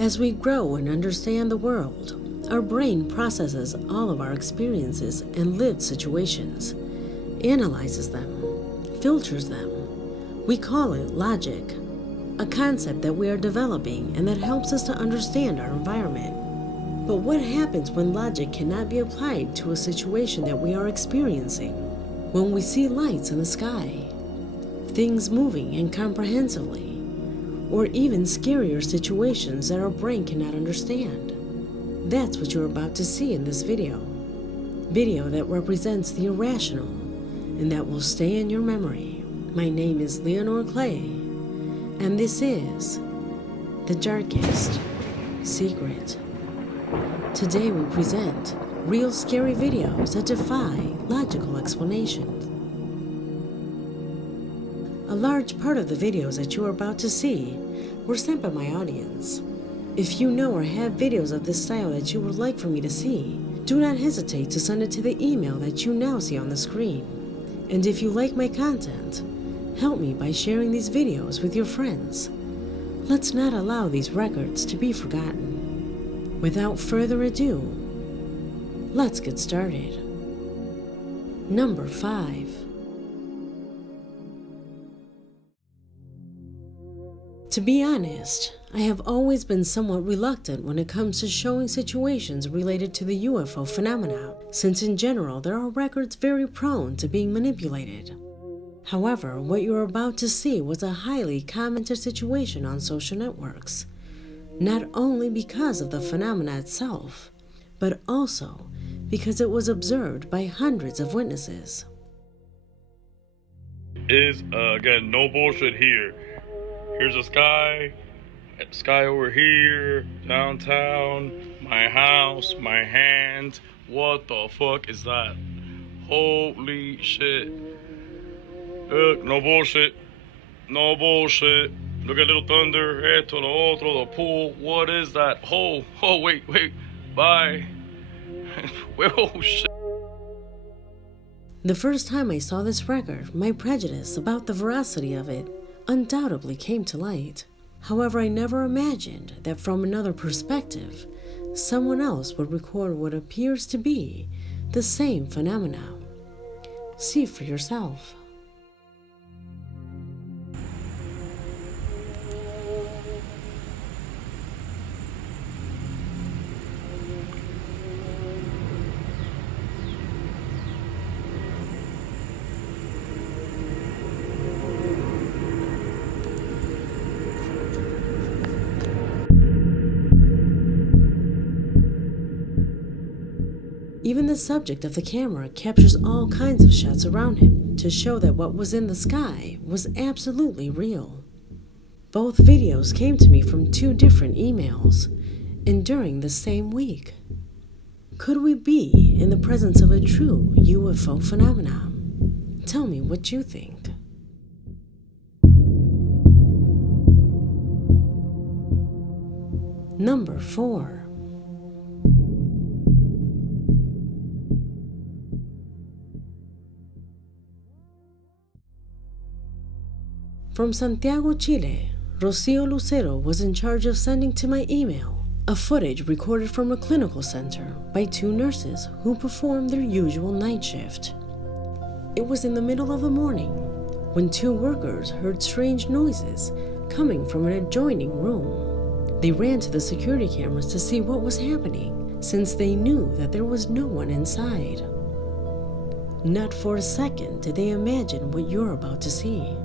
As we grow and understand the world, our brain processes all of our experiences and lived situations, analyzes them, filters them. We call it logic, a concept that we are developing and that helps us to understand our environment. But what happens when logic cannot be applied to a situation that we are experiencing? When we see lights in the sky, things moving incomprehensibly, or even scarier situations that our brain cannot understand. That's what you're about to see in this video that represents the irrational and that will stay in your memory. My name is Leonore Clay, and this is The Darkest Secret. Today we present real scary videos that defy logical explanations. A large part of the videos that you are about to see were sent by my audience. If you know or have videos of this style that you would like for me to see, do not hesitate to send it to the email that you now see on the screen. And if you like my content, help me by sharing these videos with your friends. Let's not allow these records to be forgotten. Without further ado, let's get started. Number 5. To be honest, I have always been somewhat reluctant when it comes to showing situations related to the UFO phenomena, since in general there are records very prone to being manipulated. However, what you are about to see was a highly commented situation on social networks, not only because of the phenomena itself, but also because it was observed by hundreds of witnesses. Again, no bullshit here. Here's a sky over here, downtown, my house, my hand. What the fuck is that? Holy shit. No bullshit. No bullshit. Look at Little Thunder, esto, lo otro, the pool. What is that? Oh, wait. Bye. Oh, shit. The first time I saw this record, my prejudice about the veracity of it undoubtedly came to light. However, I never imagined that from another perspective, someone else would record what appears to be the same phenomena. See for yourself. Even the subject of the camera captures all kinds of shots around him to show that what was in the sky was absolutely real. Both videos came to me from 2 different emails and during the same week. Could we be in the presence of a true UFO phenomenon? Tell me what you think. Number 4. From Santiago, Chile, Rocio Lucero was in charge of sending to my email a footage recorded from a clinical center by 2 nurses who performed their usual night shift. It was in the middle of the morning when 2 workers heard strange noises coming from an adjoining room. They ran to the security cameras to see what was happening, since they knew that there was no one inside. Not for a second did they imagine what you're about to see.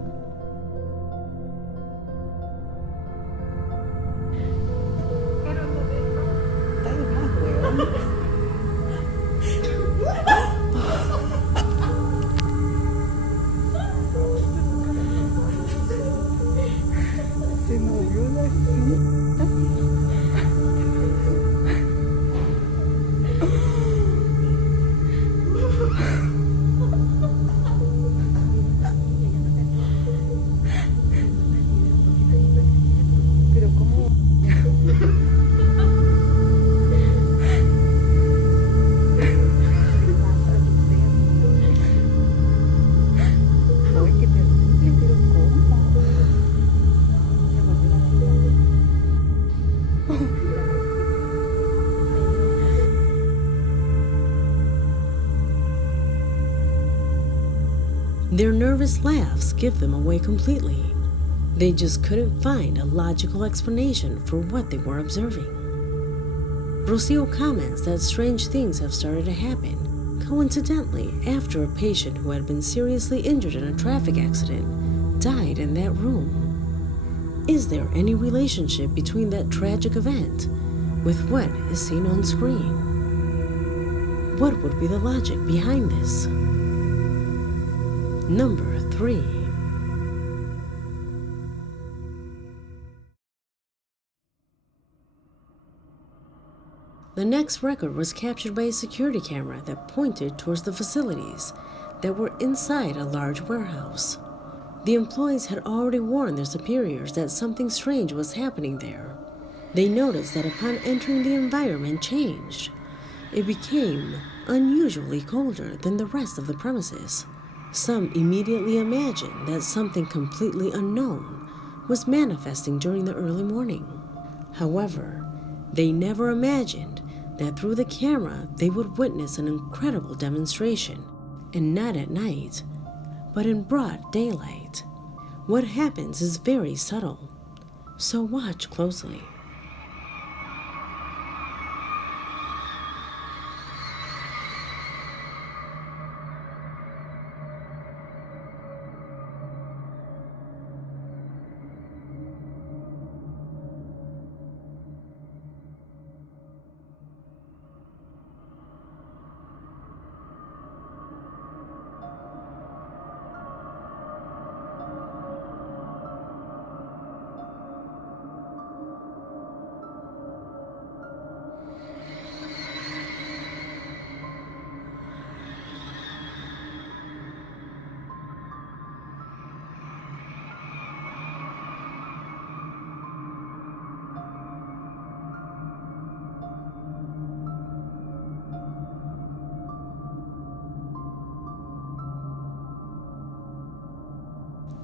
Their nervous laughs give them away completely. They just couldn't find a logical explanation for what they were observing. Rocio comments that strange things have started to happen, coincidentally after a patient who had been seriously injured in a traffic accident died in that room. Is there any relationship between that tragic event with what is seen on screen? What would be the logic behind this? Number 3. The next record was captured by a security camera that pointed towards the facilities that were inside a large warehouse. The employees had already warned their superiors that something strange was happening there. They noticed that upon entering, the environment changed. It became unusually colder than the rest of the premises. Some immediately imagined that something completely unknown was manifesting during the early morning. However, they never imagined that through the camera they would witness an incredible demonstration, and not at night, but in broad daylight. What happens is very subtle, so watch closely.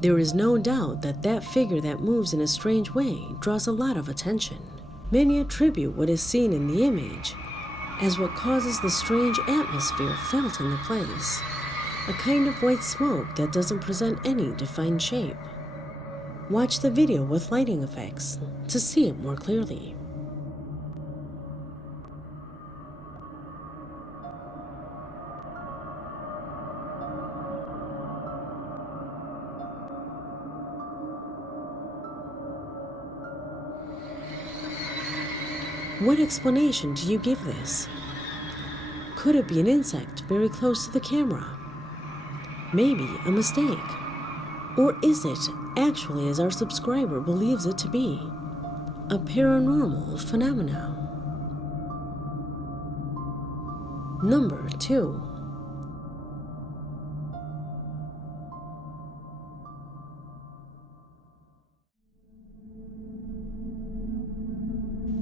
There is no doubt that that figure that moves in a strange way draws a lot of attention. Many attribute what is seen in the image as what causes the strange atmosphere felt in the place, a kind of white smoke that doesn't present any defined shape. Watch the video with lighting effects to see it more clearly. What explanation do you give this? Could it be an insect very close to the camera? Maybe a mistake? Or is it actually as our subscriber believes it to be, a paranormal phenomenon? Number 2.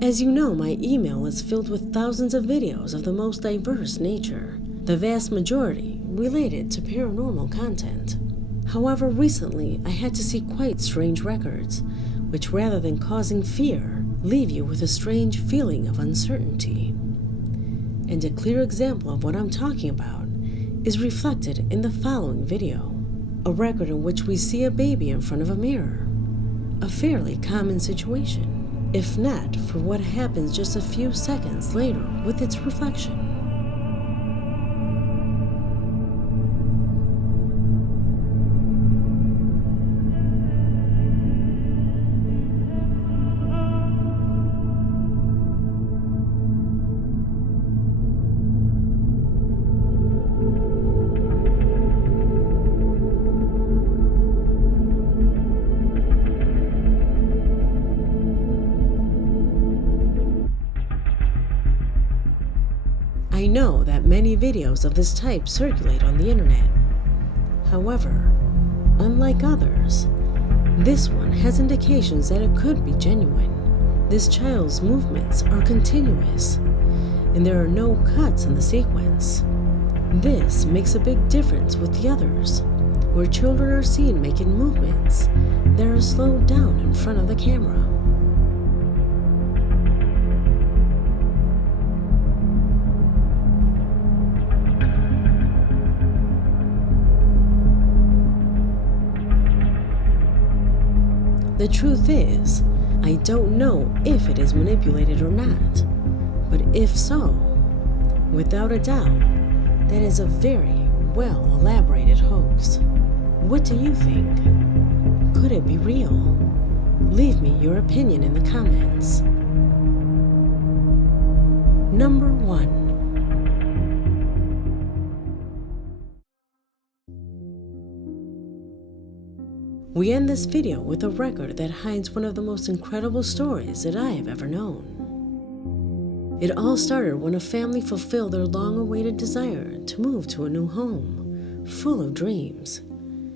As you know, my email is filled with thousands of videos of the most diverse nature, the vast majority related to paranormal content. However, recently I had to see quite strange records, which rather than causing fear, leave you with a strange feeling of uncertainty. And a clear example of what I'm talking about is reflected in the following video, a record in which we see a baby in front of a mirror, a fairly common situation, if not for what happens just a few seconds later with its reflection. I know that many videos of this type circulate on the internet. However, unlike others, this one has indications that it could be genuine. This child's movements are continuous, and there are no cuts in the sequence. This makes a big difference with the others, where children are seen making movements that are slowed down in front of the camera. The truth is, I don't know if it is manipulated or not, but if so, without a doubt, that is a very well elaborated hoax. What do you think? Could it be real? Leave me your opinion in the comments. Number 1. We end this video with a record that hides one of the most incredible stories that I have ever known. It all started when a family fulfilled their long-awaited desire to move to a new home, full of dreams.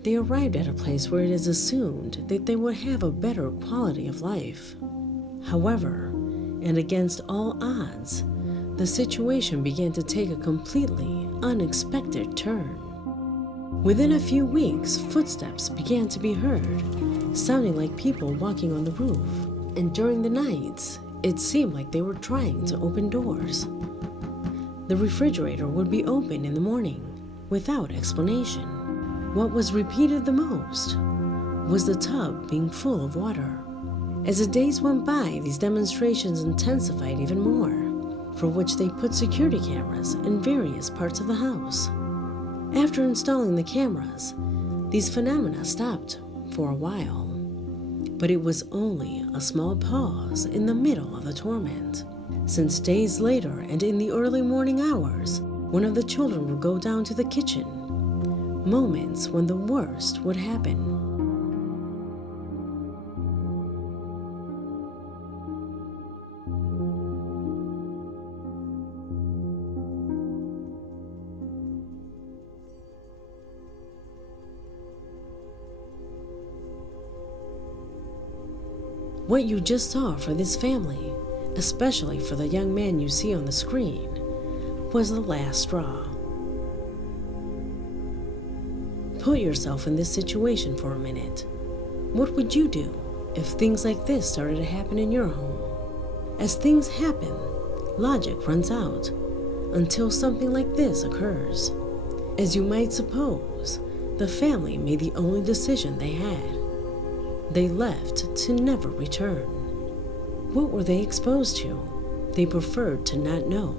They arrived at a place where it is assumed that they would have a better quality of life. However, and against all odds, the situation began to take a completely unexpected turn. Within a few weeks, footsteps began to be heard, sounding like people walking on the roof, and during the nights, it seemed like they were trying to open doors. The refrigerator would be open in the morning, without explanation. What was repeated the most was the tub being full of water. As the days went by, these demonstrations intensified even more, for which they put security cameras in various parts of the house. After installing the cameras, these phenomena stopped for a while, but it was only a small pause in the middle of the torment, since days later and in the early morning hours, one of the children would go down to the kitchen, moments when the worst would happen. What you just saw for this family, especially for the young man you see on the screen, was the last straw. Put yourself in this situation for a minute. What would you do if things like this started to happen in your home? As things happen, logic runs out until something like this occurs. As you might suppose, the family made the only decision they had. They left to never return. What were they exposed to? They preferred to not know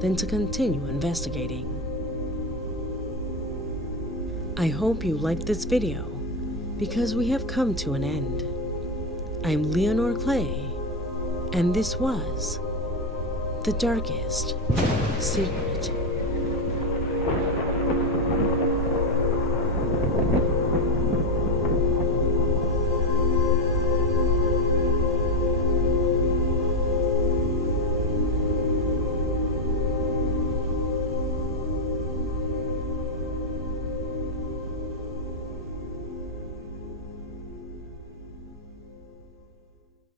than to continue investigating. I hope you liked this video because we have come to an end. I'm Leonore Clay, and this was The Darkest Secret.